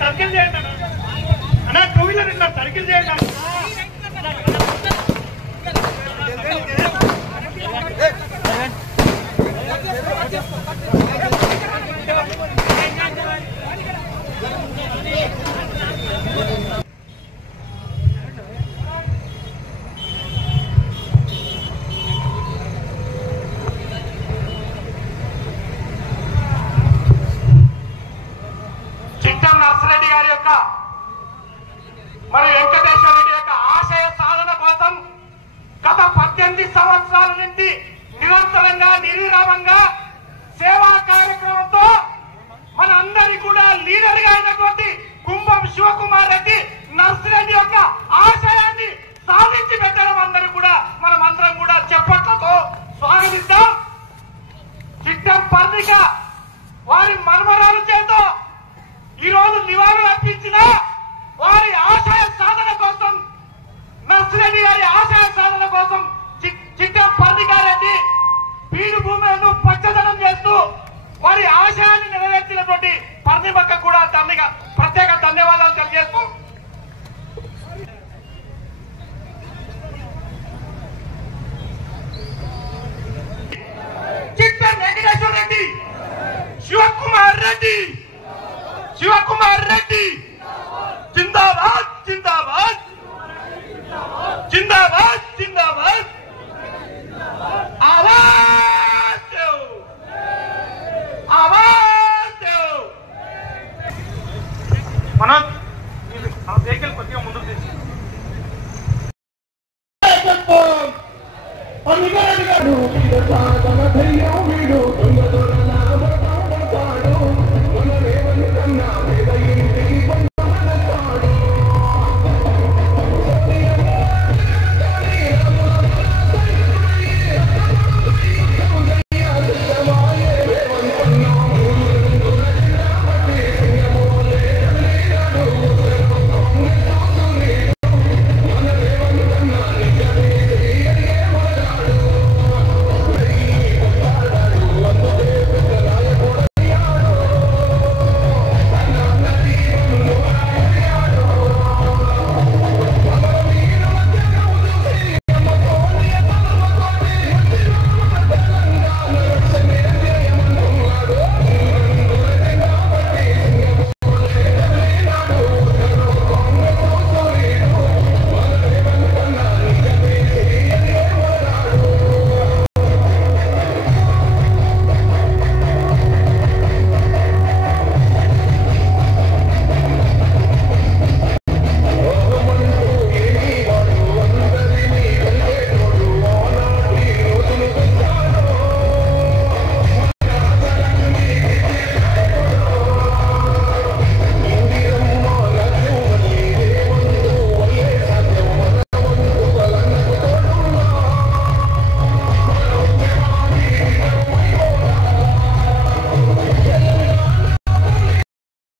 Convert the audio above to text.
తనిఖీలు చేయండి అన్న, 2 వీలర్ ఇట్లా తనిఖీలు చేయండి అన్న. చిట్టం నర్సిరెడ్డి గారి యొక్క మరి వెంకటేశ్వర రెడ్డి యొక్క ఆశయ సాధన కోసం గత 18 సంవత్సరాల నుండి నిరంతరంగా నిర్విరామంగా సేవా కార్యక్రమంతో మన అందరి కూడా లీడర్ గా అయినటువంటి కుంభం శివకుమార్ రెడ్డి నర్సిరెడ్డి యొక్క ఆశయాన్ని సాధించి పెట్టడం అందరూ కూడా మనమందరం కూడా చెప్పట్లతో స్వాగతిద్దాం. చిట్టం పర్ణిక వారి మనమరాలు చేతో ఈ రోజు నివాళులు అర్పించిన వారి ఆశయ సాధన కోసం, నర్సిరెడ్డి గారి ఆశయ సాధన కోసం చిట్టం పర్ణికారెడ్డి బీడు భూములను పచ్చదనం చేస్తూ వారి ఆశయాన్ని నెరవేర్చినటువంటి పర్ణిమక్క కూడా ప్రత్యేక ధన్యవాదాలు తెలియజేస్తూ చిట్టం వెంకటేశ్వర రెడ్డి, శివకుమార్ రెడ్డి